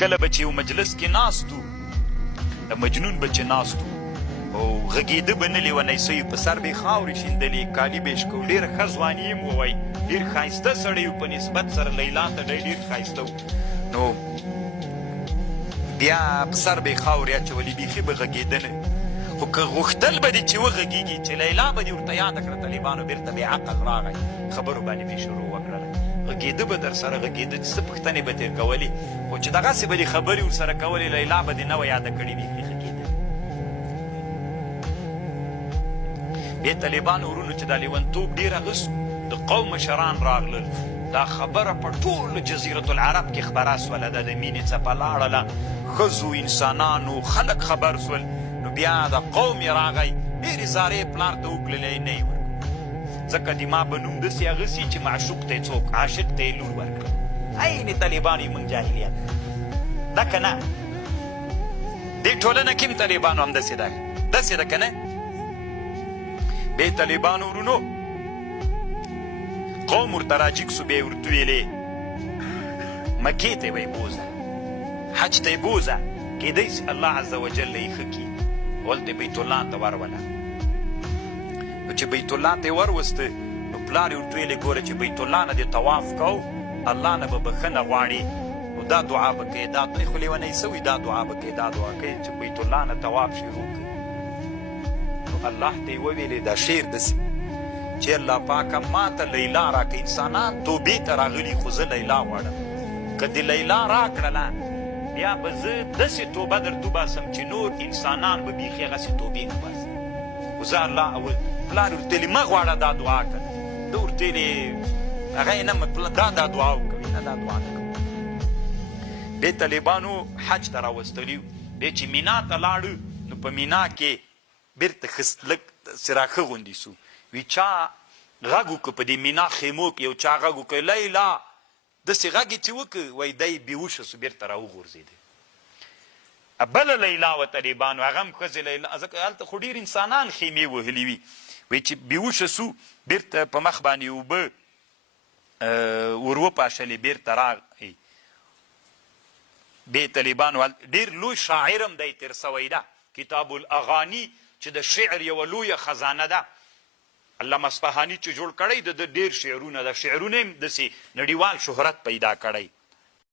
کله به چې یو مجلس کې ناست وو د مجنون به چې ناست وو او غږېده به نه لیونی سوی په سر به یې خاورې شیندلې کالي به یې شکو ډېره ښه ځواني یې م ووایي ډېر ښایسته سړی و په نسبت سره لیلا ته ډېر ښایسته و نو بیا په سر به یې خاورې اچولې بیخي به غږېده نه خو که غوښتل به دې چې وغږېږي چې لیلا به دې ورته یاده کړه طالبانو بېرته بې عقل راغی خبرو باندې مې شروع وکړله غږېده به در سره غږېده چې څه پوښتنې به ترې کولې خو چې دغسې به دې خبرې ورسره کولې لیلا به دې نه وه یاده کړې بیخي غږېده بیا طالبانو ورونو چې دا لیونتوب ډېر اغوست د قوم مشران راغلل دا خبره په ټول جزیرة العرب کې خپره سوله ده د مینې څپه لاړله ښځو انسانانو خلک خبر سول نو بیا د قوم یې راغی ډېرې زارې پلار ته وکړلې نه یې ورکړو ځکه دما به نوم داسې اغوستي چې معشوق ته یې څوک عاشق ته یې لور ورکړه عین طالبان یې موږ جاهلیت ده که نه دې ټولنه کې هم طالبانو همداسې ده داسې ده که نه بیا طالبانو ورونو قوم ورته راجګ سو بیا یې ورته ویلې مکې ته به یې بوځه حج ته یې بوځه کیدای شي الله عز وجل یې ښه کړي هلته بیت الله ته ورولله نو چې بیت الله ته یې وروسته نو پلار یې ورته ویلې ګوره چې بیت الله نه دې طواف کو الله نه به بښنه غواړې نو دا دعا به کوې دا دوی خو لیونی سوي دا دعا به کوې دا دعا کوې چې بیت الله نه طواف شروع کړي نو الله ته یې وویلې دا شعر داسې چې الله پاکه ما ته لیلا راکړه انسانان توبې ته راغلي خو زه لیلا غواړم که دې لیلا راکړله بیا به زه داسې توبه در وباسم چې نور انسانان به بیخي هغسې توبې نه باسي خو زه الله اول پلار ورته ویلې مه غواړه دا دعا که ده ورته ویلې هغه یې نه دا دعا وکوي نه دا دعا نه کوي بیا طالبانو حج ته راوستلي بیا چې مینا ته لاړو نو په مینا کې بیرته لږ سراخه غوندې سو وی چا غږ وکړه په دې مینا خیمو کې یو چا غږ وکړه لیلا داسې غږ یې چې وکړه وایي دی بېهوشه سو بیرته راوغورځېده بله لیلا وه طالبانو هغه هم ښځې لیلا ځکه هلته خو ډېر انسانان خیمې وهلي وي وایي چې بېهوشه سو بیرته په مخ باندې اوبه ور وپاشلې بیرته راغی بیا طالبانو ډېر لوی شاعر هم دی تېر سوی ده کتاب الاغاني چې د شعر یوه لویه خزانه ده علامه اصفهاني چې جوړ کړی د ډېر شعرونه ده شعرونه هم داسې نړیوال شهرت پیدا کړی